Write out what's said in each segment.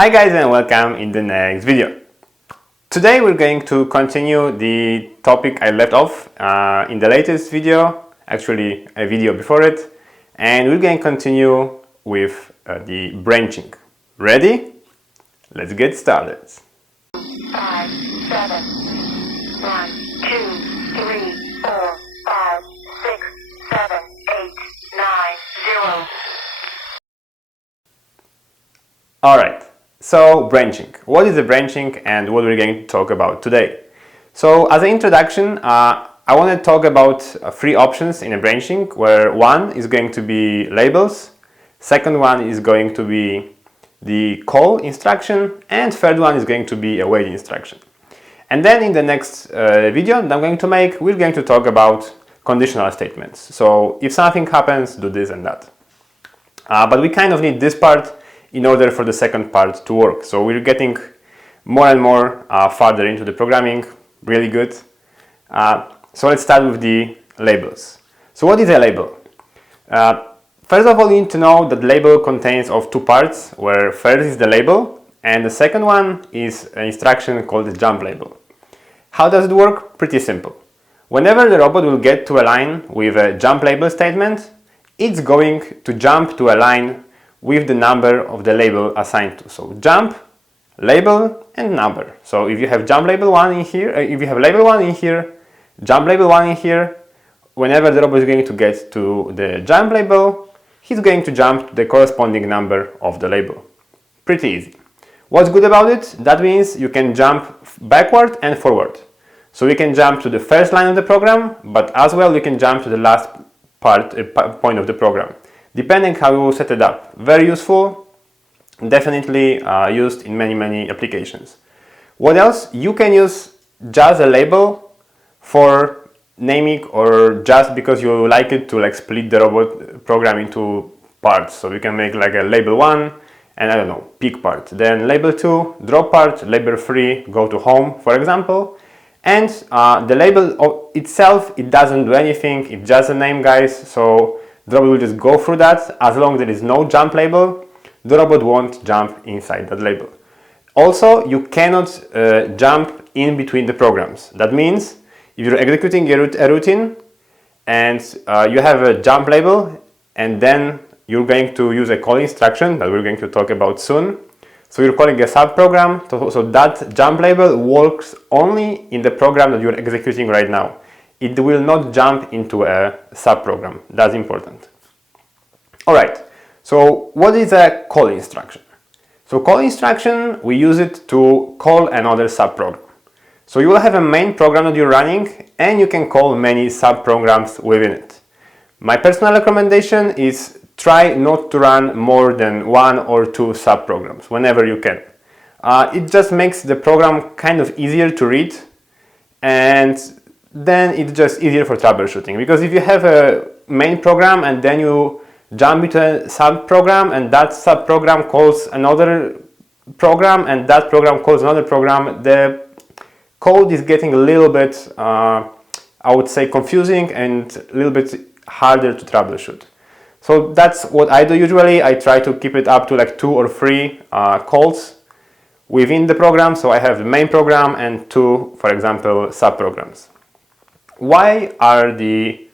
Hi guys and welcome in the next video. Today we're going to continue the topic I left off in the latest video, actually a video before it, and we're going to continue with the branching. Ready? Let's get started. 5, 7, 1, 2, 3, 4, 5, 6, 7, 8, 9, 0. Alright, so branching. What is the branching and what we're going to talk about today? So as an introduction, I want to talk about three options in a branching, where one is going to be labels, second one is going to be the call instruction, and third one is going to be a wait instruction. And then in the next video that I'm going to make, we're going to talk about conditional statements. So if something happens, do this and that. But we kind of need this part in order for the second part to work. So we're getting more and more farther into the programming, really good. So let's start with the labels. So what is a label? First of all, you need to know that label contains of two parts, where first is the label and the second one is an instruction called the jump label. How does it work? Pretty simple. Whenever the robot will get to a line with a jump label statement, it's going to jump to a line with the number of the label assigned to. So jump, label, and number. So if you have jump label 1 in here, if you have label 1 in here, jump label 1 in here, whenever the robot is going to get to the jump label, he's going to jump to the corresponding number of the label. Pretty easy. What's good about it? That means you can jump backward and forward. So we can jump to the first line of the program, but as well we can jump to the last point of the program, depending how you set it up. Very useful, definitely used in many applications. What else? You can use just a label for naming, or just because you like it to like split the robot program into parts. So we can make like a label 1 and I don't know, pick part. Then label 2, drop part, label 3, go to home, for example. And the label itself, it doesn't do anything, it's just a name, guys. So the robot will just go through that. As long as there is no jump label, the robot won't jump inside that label. Also, you cannot jump in between the programs. That means if you're executing a routine and you have a jump label, and then you're going to use a call instruction that we're going to talk about soon. So you're calling a subprogram, so that jump label works only in the program that you're executing right now. It will not jump into a subprogram. That's important. Alright, so what is a call instruction? So call instruction, we use it to call another subprogram. So you will have a main program that you're running, and you can call many subprograms within it. My personal recommendation is try not to run more than 1 or 2 subprograms whenever you can. It just makes the program kind of easier to read, and then it's just easier for troubleshooting. Because if you have a main program and then you jump into a subprogram, and that subprogram calls another program, and that program calls another program, the code is getting a little bit, I would say, confusing and a little bit harder to troubleshoot. So that's what I do usually. I try to keep it up to like 2 or 3 calls within the program. So I have the main program and 2, for example, subprograms. Why are the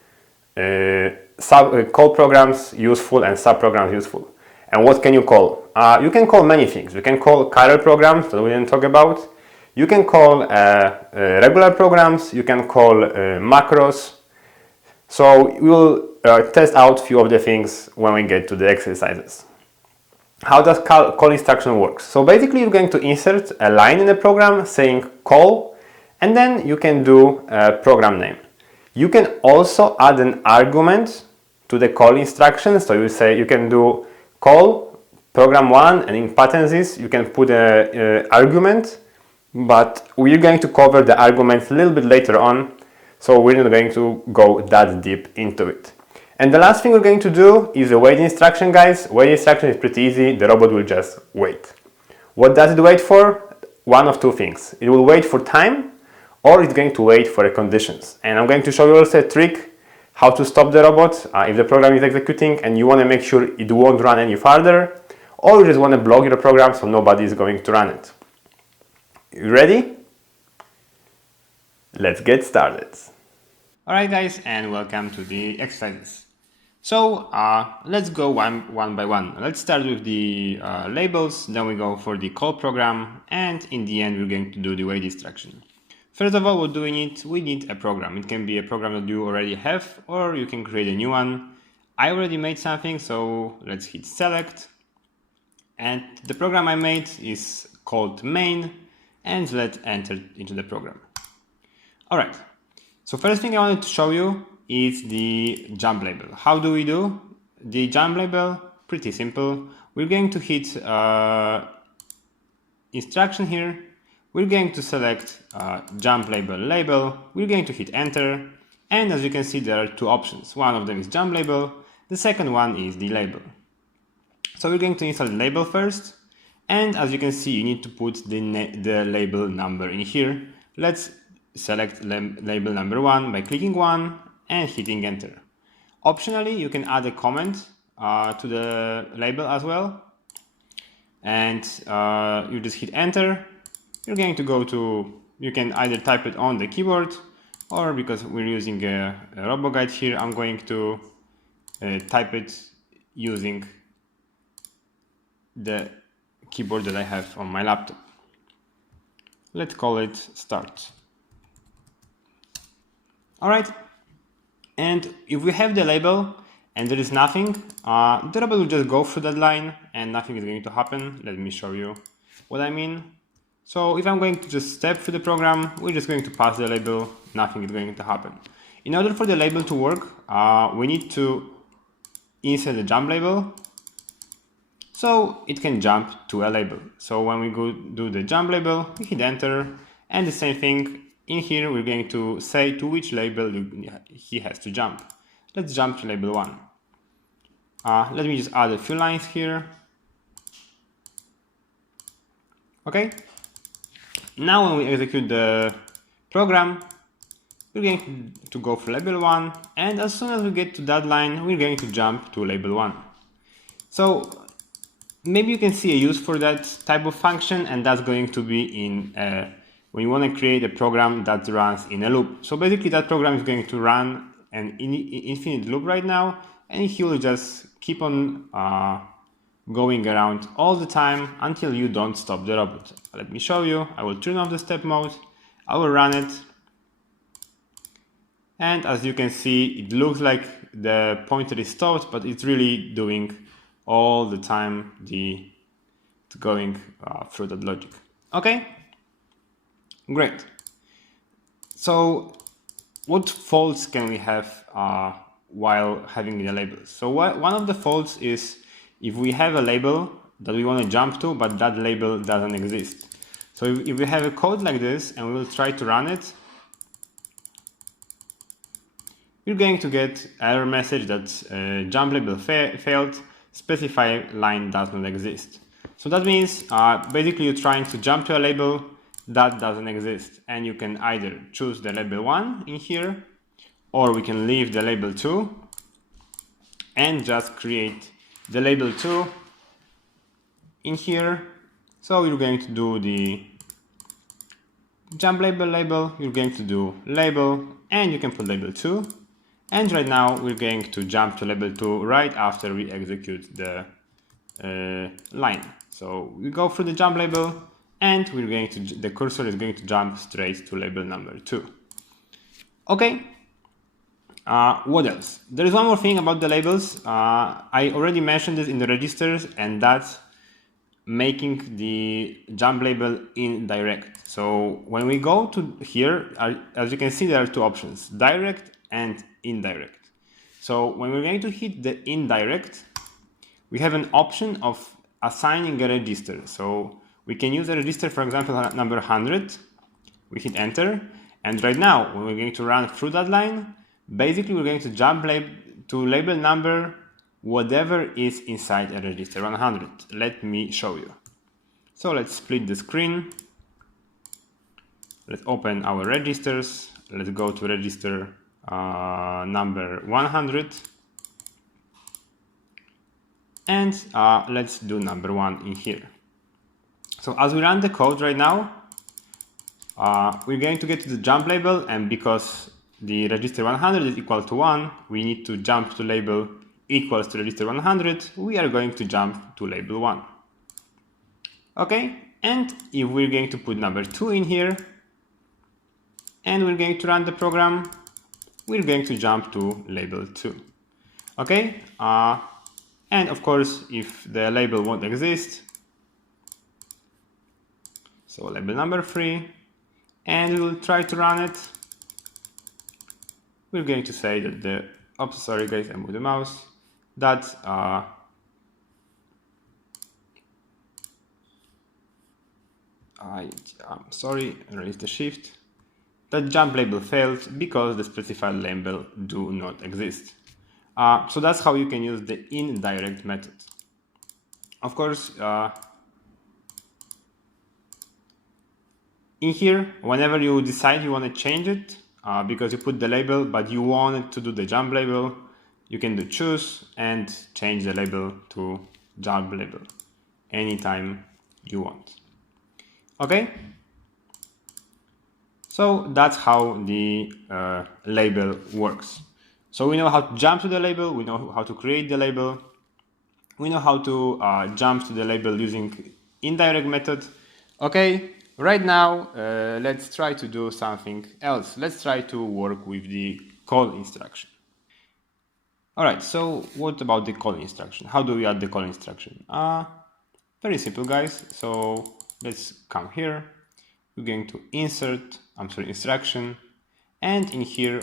call programs useful and subprograms useful? And what can you call? You can call many things. You can call chiral programs that we didn't talk about. You can call regular programs. You can call macros. So we will test out a few of the things when we get to the exercises. How does call instruction work? So basically you're going to insert a line in the program saying call, and then you can do a program name. You can also add an argument to the call instruction. So you say you can do call program 1, and in parentheses you can put an argument, but we're going to cover the arguments a little bit later on. So we're not going to go that deep into it. And the last thing we're going to do is a wait instruction, guys. Wait instruction is pretty easy. The robot will just wait. What does it wait for? One of two things. It will wait for time, or it's going to wait for the conditions. And I'm going to show you also a trick how to stop the robot if the program is executing and you want to make sure it won't run any farther. or you just want to block your program so nobody is going to run it. You ready? Let's get started. Alright guys, and welcome to the exercises. So let's go one by one. Let's start with the labels, then we go for the call program, and in the end we're going to do the wait instruction. First of all, what do we need? We need a program. It can be a program that you already have, or you can create a new one. I already made something, so let's hit select. And the program I made is called main, and let's enter into the program. Alright, so first thing I wanted to show you is the jump label. How do we do the jump label? Pretty simple. We're going to hit instruction here. We're going to select jump label. We're going to hit enter. And as you can see, there are two options. One of them is jump label. The second one is the label. So we're going to install the label first. And as you can see, you need to put the label number in here. Let's select label number 1 by clicking 1 and hitting enter. Optionally, you can add a comment to the label as well. And you just hit enter. You're going to go to, you can either type it on the keyboard, or because we're using a RoboGuide here, I'm going to type it using the keyboard that I have on my laptop. Let's call it start. Alright, and if we have the label and there is nothing, the robot will just go through that line and nothing is going to happen. Let me show you what I mean. So if I'm going to just step through the program, we're just going to pass the label, nothing is going to happen. In order for the label to work, we need to insert the jump label so it can jump to a label. So when we go do the jump label, we hit enter, and the same thing in here, we're going to say to which label he has to jump. Let's jump to label 1. Let me just add a few lines here. Okay. Now when we execute the program, we're going to go for label 1, and as soon as we get to that line, we're going to jump to label 1. So maybe you can see a use for that type of function, and that's going to be in when you want to create a program that runs in a loop. So basically that program is going to run an infinite loop right now, and he will just keep on going around all the time until you don't stop the robot. Let me show you. I will turn off the step mode. I will run it. And as you can see, it looks like the pointer is stopped, but it's really doing all the time going through that logic. Okay, great. So what faults can we have while having the labels? So one of the faults is if we have a label that we want to jump to, but that label doesn't exist. So if we have a code like this and we will try to run it, we're going to get error message that jump label failed, specify line does not exist. So that means basically you're trying to jump to a label that doesn't exist, and you can either choose the label 1 in here, or we can leave the label 2 and just create the label 2 in here. So you're going to do the jump label, you're going to do label, and you can put label 2. And right now we're going to jump to label 2 right after we execute the line. So we go through the jump label, and we're going to, the cursor is going to jump straight to label number 2. Okay. What else? There is one more thing about the labels. I already mentioned this in the registers, and that's making the jump label indirect. So when we go to here, as you can see, there are two options, direct and indirect. So when we're going to hit the indirect, we have an option of assigning a register. So we can use a register, for example, number 100. We hit enter, and right now when we're going to run through that line, basically we're going to jump to label number whatever is inside a register 100. Let me show you. So let's split the screen. Let's open our registers. Let's go to register number 100. And let's do number 1 in here. So as we run the code right now, we're going to get to the jump label, and because the register 100 is equal to 1, we need to jump to label equals to register 100. We are going to jump to label 1. Okay, and if we're going to put number 2 in here, and we're going to run the program, we're going to jump to label 2. Okay, and of course, if the label won't exist, so label number 3, and we'll try to run it. We're going to say that the, oops, sorry guys, I moved the mouse, that I'm sorry, release the shift, that jump label failed because the specified label do not exist. So that's how you can use the indirect method. Of course, in here, whenever you decide you want to change it, because you put the label but you wanted to do the jump label, you can do choose and change the label to jump label anytime you want. Okay, so that's how the label works. So we know how to jump to the label, we know how to create the label, we know how to jump to the label using indirect method. Okay, right now let's try to do something else. Let's try to work with the call instruction. Alright, so what about the call instruction? How do we add the call instruction? Very simple, guys. So let's come here. We're going to insert, instruction, and in here,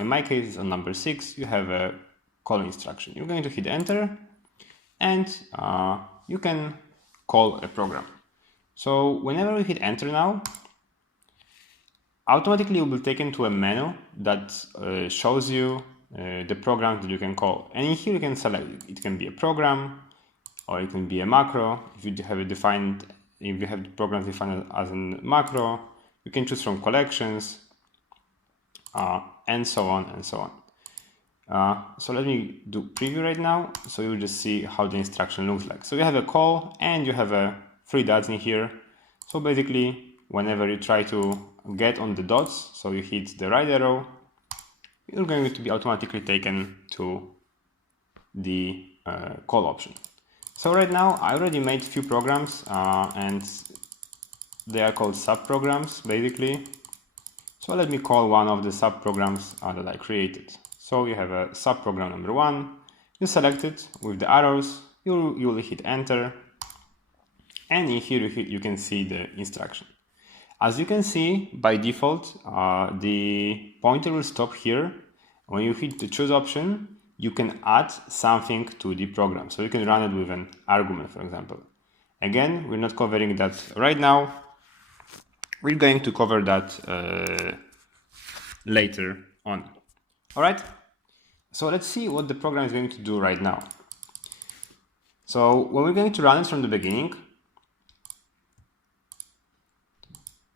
in my case on number 6, you have a call instruction. You're going to hit enter, and you can call a program. So whenever you hit enter now, automatically you will be taken to a menu that shows you the programs that you can call. And in here you can select, it can be a program, or it can be a macro. If you have it defined, if you have the programs defined as a macro, you can choose from collections, and so on and so on. So let me do preview right now, so you'll just see how the instruction looks like. So you have a call and you have a 3 dots in here. So basically, whenever you try to get on the dots, so you hit the right arrow, you're going to be automatically taken to the call option. So right now, I already made few programs, and they are called subprograms, basically. So let me call one of the subprograms that I created. So you have a subprogram number 1, you select it with the arrows, you will hit enter, and in here you can see the instruction. As you can see, by default, the pointer will stop here. When you hit the choose option, you can add something to the program. So you can run it with an argument, for example. Again, we're not covering that right now. We're going to cover that later on. All right, so let's see what the program is going to do right now. So when we're going to run it from the beginning,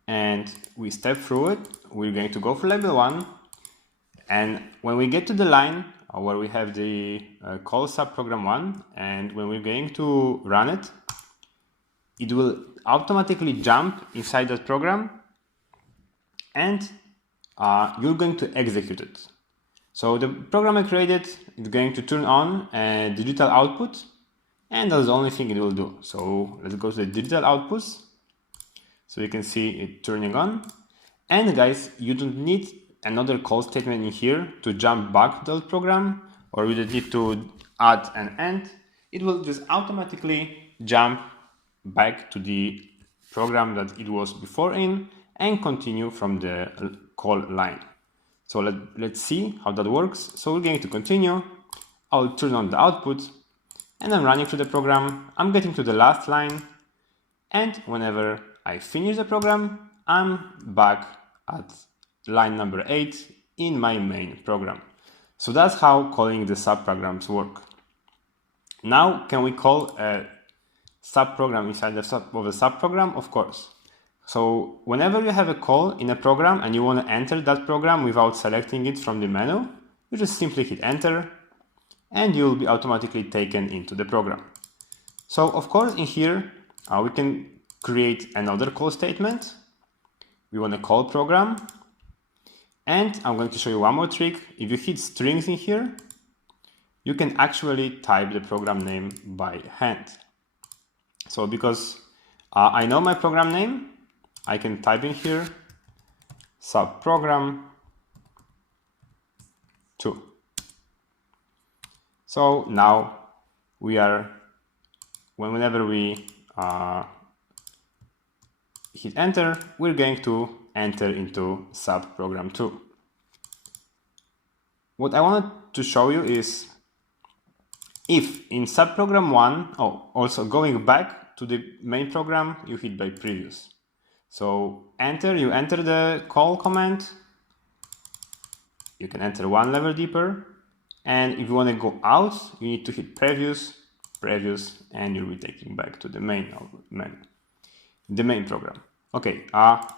and we step through it, we're going to go for label 1, and when we get to the line where we have the call subprogram 1, and when we're going to run it, it will automatically jump inside that program, and you're going to execute it. So the program I created is going to turn on a digital output, and that's the only thing it will do. So let's go to the digital outputs. So you can see it turning on. And guys, you don't need another call statement in here to jump back to the program, or you don't need to add an end. It will just automatically jump back to the program that it was before in and continue from the call line. So let's see how that works. So we're going to continue. I'll turn on the output, and I'm running through the program. I'm getting to the last line, and whenever I finish the program, I'm back at line number 8 in my main program. So that's how calling the subprograms work. Now, can we call a subprogram inside of a subprogram? Of course. So whenever you have a call in a program and you want to enter that program without selecting it from the menu, you just simply hit enter, and you will be automatically taken into the program. So of course in here we can create another call statement. We want to call program, and I'm going to show you one more trick. If you hit strings in here, you can actually type the program name by hand. So because I know my program name, I can type in here subprogram 2. So now we are, whenever we hit enter, we're going to enter into subprogram 2. What I wanted to show you is if in subprogram 1, also going back to the main program, you hit by previous. So you enter the call command, you can enter one level deeper, and if you want to go out, you need to hit previous, and you'll be taken back to the main program. Okay,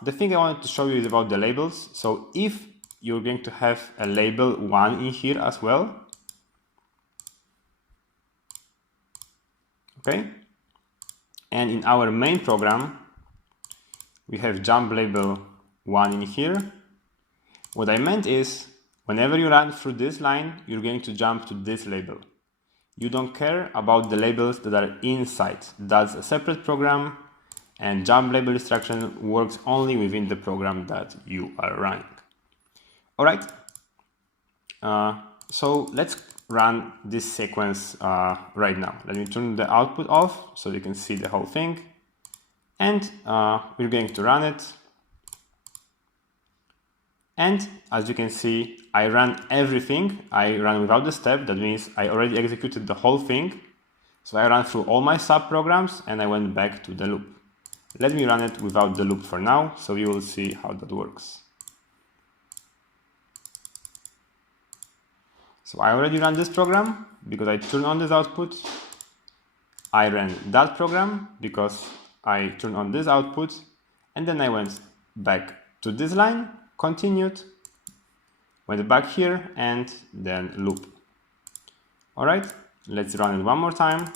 the thing I wanted to show you is about the labels. So if you're going to have a label 1 in here as well, okay, and in our main program we have jump label 1 in here. What I meant is whenever you run through this line, you're going to jump to this label. You don't care about the labels that are inside. That's a separate program, and jump label instruction works only within the program that you are running. All right, so let's run this sequence right now. Let me turn the output off so you can see the whole thing, and we're going to run it. And as you can see, I ran everything. I ran without the step. That means I already executed the whole thing. So I ran through all my subprograms and I went back to the loop. Let me run it without the loop for now, so you will see how that works. So I already ran this program because I turned on this output. I ran that program because I turned on this output, and then I went back to this line, continued, went back here, and then loop. All right, let's run it one more time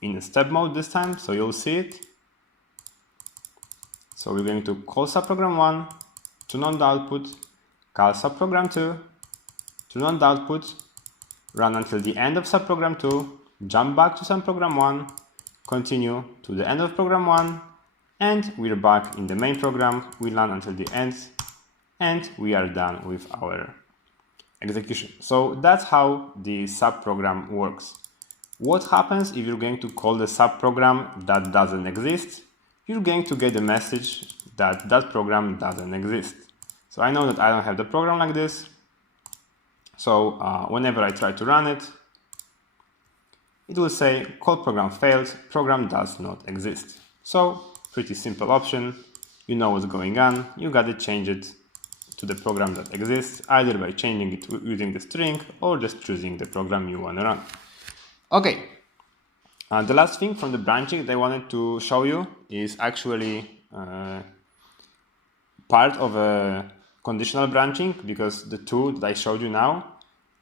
in step mode this time, so you'll see it. So we're going to call subprogram 1, turn on the output, call subprogram 2, turn on the output, run until the end of subprogram 2, jump back to subprogram 1, continue to the end of program 1, and we're back in the main program. We run until the end, and we are done with our execution. So that's how the subprogram works. What happens if you're going to call the subprogram that doesn't exist? You're going to get a message that that program doesn't exist. So I know that I don't have the program like this. So whenever I try to run it, it will say call program failed, program does not exist. So pretty simple option. You know what's going on. You got to change it to the program that exists, either by changing it using the string or just choosing the program you want to run. Okay. The last thing from the branching that I wanted to show you is actually part of a conditional branching, because the two that I showed you now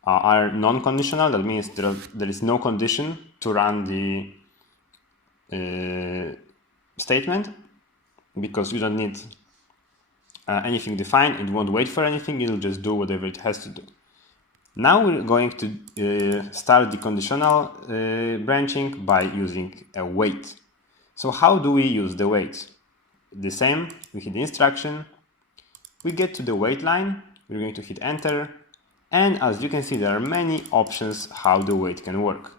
are non-conditional. That means there is no condition to run the statement, because you don't need anything defined. It won't wait for anything. It'll just do whatever it has to do. Now we're going to start the conditional branching by using a wait. So how do we use the wait? The same, we hit the instruction, we get to the wait line, we're going to hit enter, and as you can see, there are many options how the wait can work.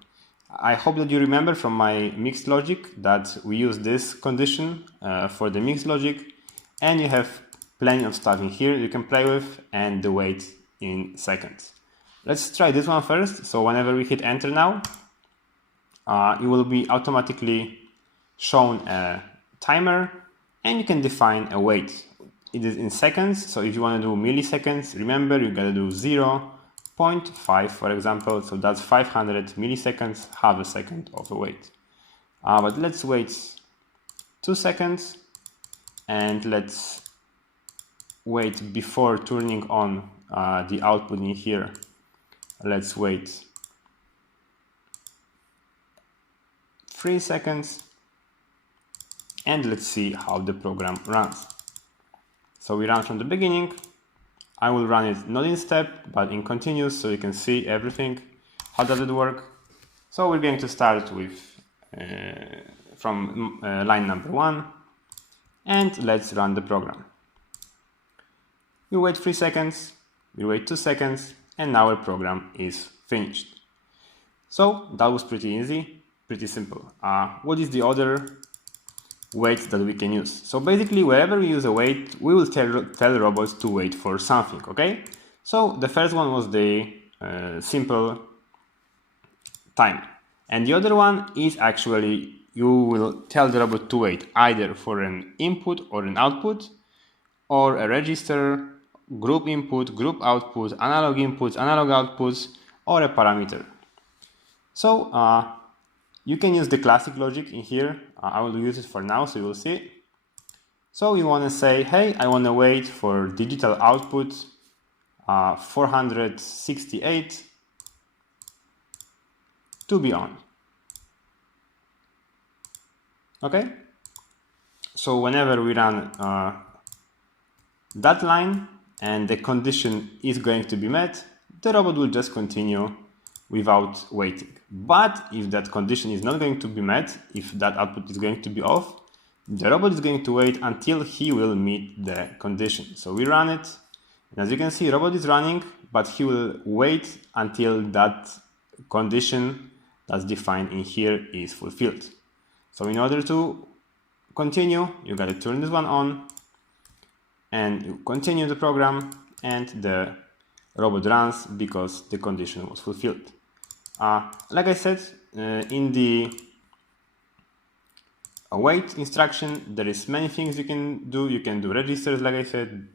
I hope that you remember from my mixed logic that we use this condition for the mixed logic, and you have plenty of stuff in here you can play with, and the wait in seconds. Let's try this one first. So whenever we hit enter now, it will be automatically shown a timer, and you can define a wait. It is in seconds, so if you want to do milliseconds, remember you gotta do 0.5 for example, so that's 500 milliseconds, half a second of a wait. But let's wait 2 seconds, and let's wait before turning on the output in here. Let's wait 3 seconds, and let's see how the program runs. So we run from the beginning. I will run it not in step, but in continuous, so you can see everything. How does it work? So we're going to start with from line number 1, and let's run the program. We wait 3 seconds, we wait 2 seconds, and now our program is finished. So that was pretty easy, pretty simple. What is the other wait that we can use? So basically, wherever we use a wait, we will tell robots to wait for something, okay? So the first one was the simple time. And the other one is actually, you will tell the robot to wait either for an input or an output, or a register, group input, group output, analog inputs, analog outputs, or a parameter. So you can use the classic logic in here. I will use it for now, so you will see. So you want to say, hey, I want to wait for digital output 468 to be on. Okay? So whenever we run that line and the condition is going to be met, the robot will just continue without waiting. But if that condition is not going to be met, if that output is going to be off, the robot is going to wait until he will meet the condition. So we run it, and as you can see, robot is running, but he will wait until that condition that's defined in here is fulfilled. So in order to continue, you gotta turn this one on, and you continue the program, and the robot runs because the condition was fulfilled. Like I said, in the wait instruction, there is many things you can do. You can do registers, like I said,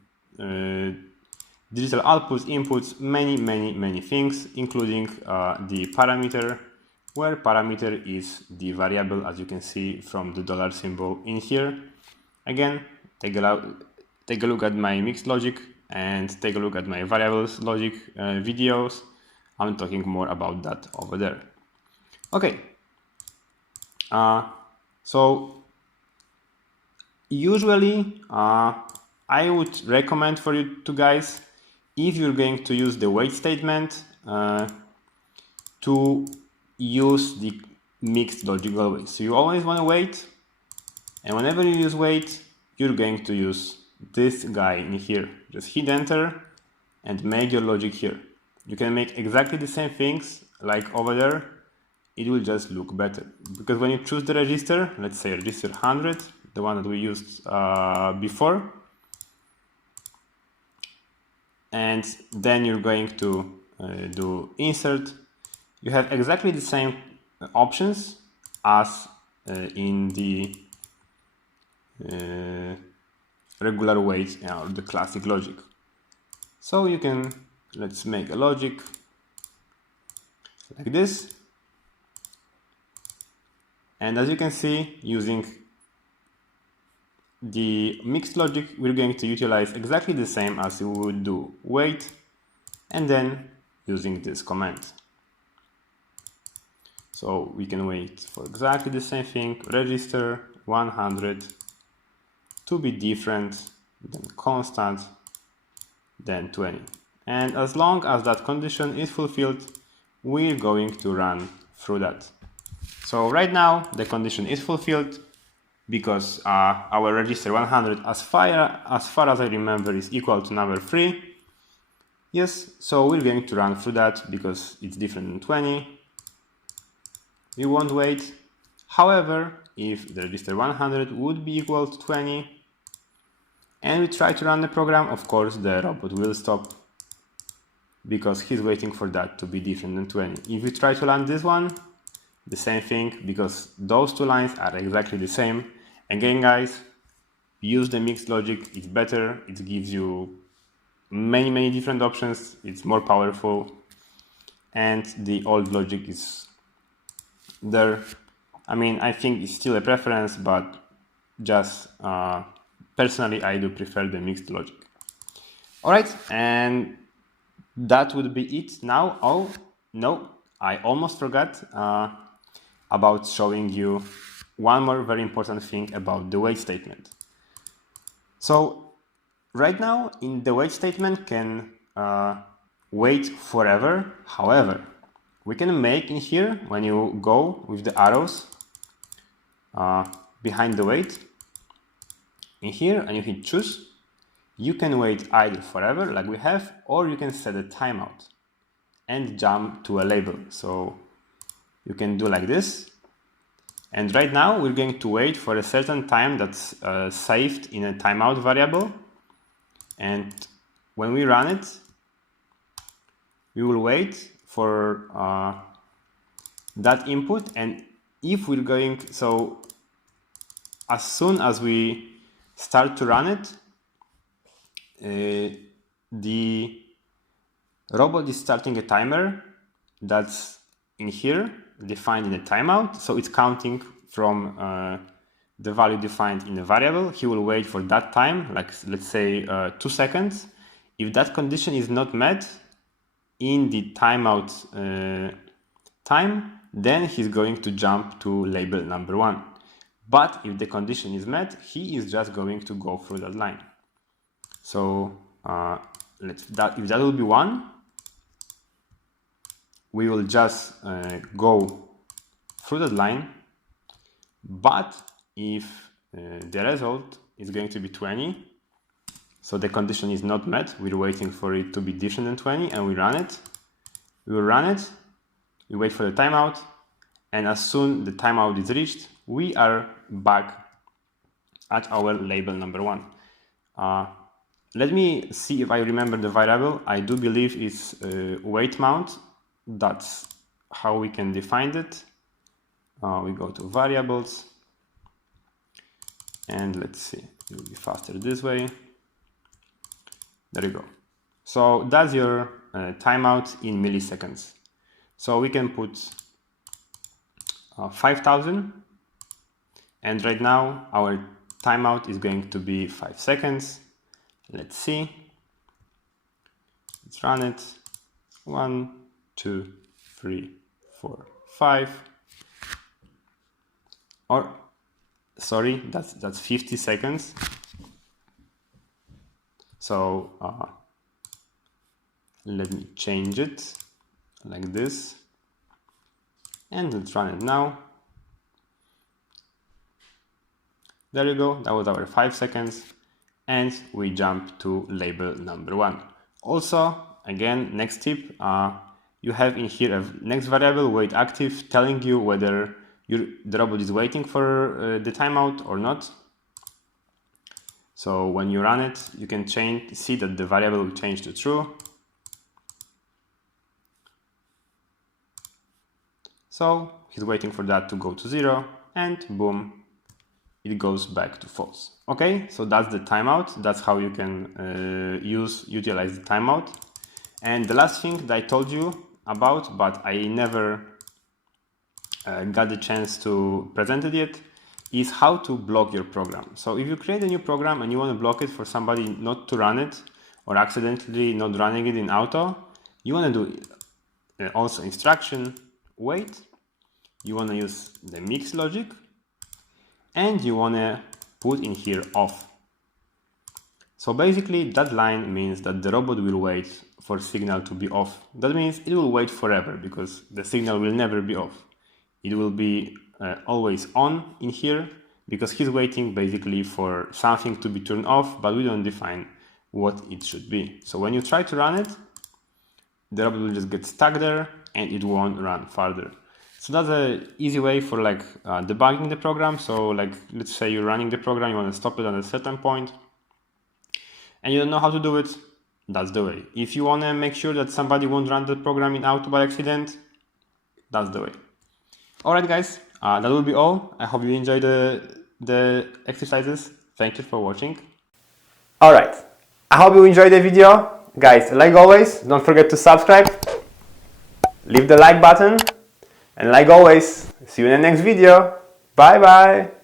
digital outputs, inputs, many things, including the parameter, where parameter is the variable, as you can see from the dollar symbol in here. Again, take a look at my mixed logic and take a look at my variables logic videos. I'm talking more about that over there. Okay. So usually I would recommend for you two guys, if you're going to use the wait statement, to use the mixed logic always. So you always want to wait, and whenever you use wait, you're going to use this guy in here. Just hit enter and make your logic here. You can make exactly the same things like over there. It will just look better, because when you choose the register, let's say register 100, the one that we used before, and then you're going to do insert, you have exactly the same options as in the regular wait or the classic logic. So you can, let's make a logic like this. And as you can see, using the mixed logic, we're going to utilize exactly the same as you would do wait, and then using this command. So we can wait for exactly the same thing, register 100 to be different, then constant, then 20. And as long as that condition is fulfilled, we're going to run through that. So right now the condition is fulfilled because our register 100, as far as I remember, is equal to number 3. Yes, so we're going to run through that because it's different than 20. We won't wait. However, if the register 100 would be equal to 20 and we try to run the program, of course the robot will stop because he's waiting for that to be different than 20. If we try to run this one, the same thing, because those two lines are exactly the same. Again guys, use the mixed logic, it's better, it gives you many different options, it's more powerful, and the old logic is there. I mean, I think it's still a preference, but just personally I do prefer the mixed logic. Alright, and that would be it now. Oh no, I almost forgot. about showing you one more very important thing about the wait statement. So right now in the wait statement can wait forever. However, we can make in here, when you go with the arrows behind the wait, in here, and you hit choose, you can wait either forever like we have, or you can set a timeout and jump to a label. So you can do like this. And right now we're going to wait for a certain time that's saved in a timeout variable. And when we run it, we will wait for that input. And if we're going, so as soon as we start to run it, the robot is starting a timer that's in here, defined in a timeout. So it's counting from the value defined in the variable. He will wait for that time, like let's say 2 seconds. If that condition is not met in the timeout time, then he's going to jump to label number 1. But if the condition is met, he is just going to go through that line. So if that will be 1, we will just go through that line. But if the result is going to be 20, so the condition is not met, we're waiting for it to be different than 20, and we run it. We will run it, we wait for the timeout, and as soon the timeout is reached, we are back at our label number 1. Let me see if I remember the variable. I do believe it's wait mount. That's how we can define it. We go to variables, and let's see, it will be faster this way. There you go. So that's your timeout in milliseconds. So we can put 5,000, and right now our timeout is going to be 5 seconds. Let's see. Let's run it. 1, 2, 3, 4, 5. Or sorry, that's 50 seconds. So let me change it like this, and let's run it now. There you go. That was our 5 seconds. And we jump to label number 1. Also, again, next tip, you have in here a next variable, wait active, telling you whether the robot is waiting for the timeout or not. So when you run it, you can see that the variable will change to true. So he's waiting for that to go to 0, and boom, it goes back to false. Okay, so that's the timeout. That's how you can utilize the timeout. And the last thing that I told you about, but I never got the chance to present it yet, is how to block your program. So if you create a new program and you want to block it for somebody not to run it, or accidentally not running it in auto, you want to do also instruction wait. You want to use the mix logic, and you want to put in here off. So basically that line means that the robot will wait for signal to be off. That means it will wait forever, because the signal will never be off. It will be always on in here, because he's waiting basically for something to be turned off, but we don't define what it should be. So when you try to run it, the robot will just get stuck there and it won't run further. So that's an easy way for debugging the program. So let's say you're running the program, you want to stop it at a certain point and you don't know how to do it, that's the way. If you want to make sure that somebody won't run the program in auto by accident, that's the way. Alright guys, that will be all. I hope you enjoyed the exercises. Thank you for watching. Alright, I hope you enjoyed the video. Guys, like always, don't forget to subscribe, leave the like button, and like always, see you in the next video. Bye bye!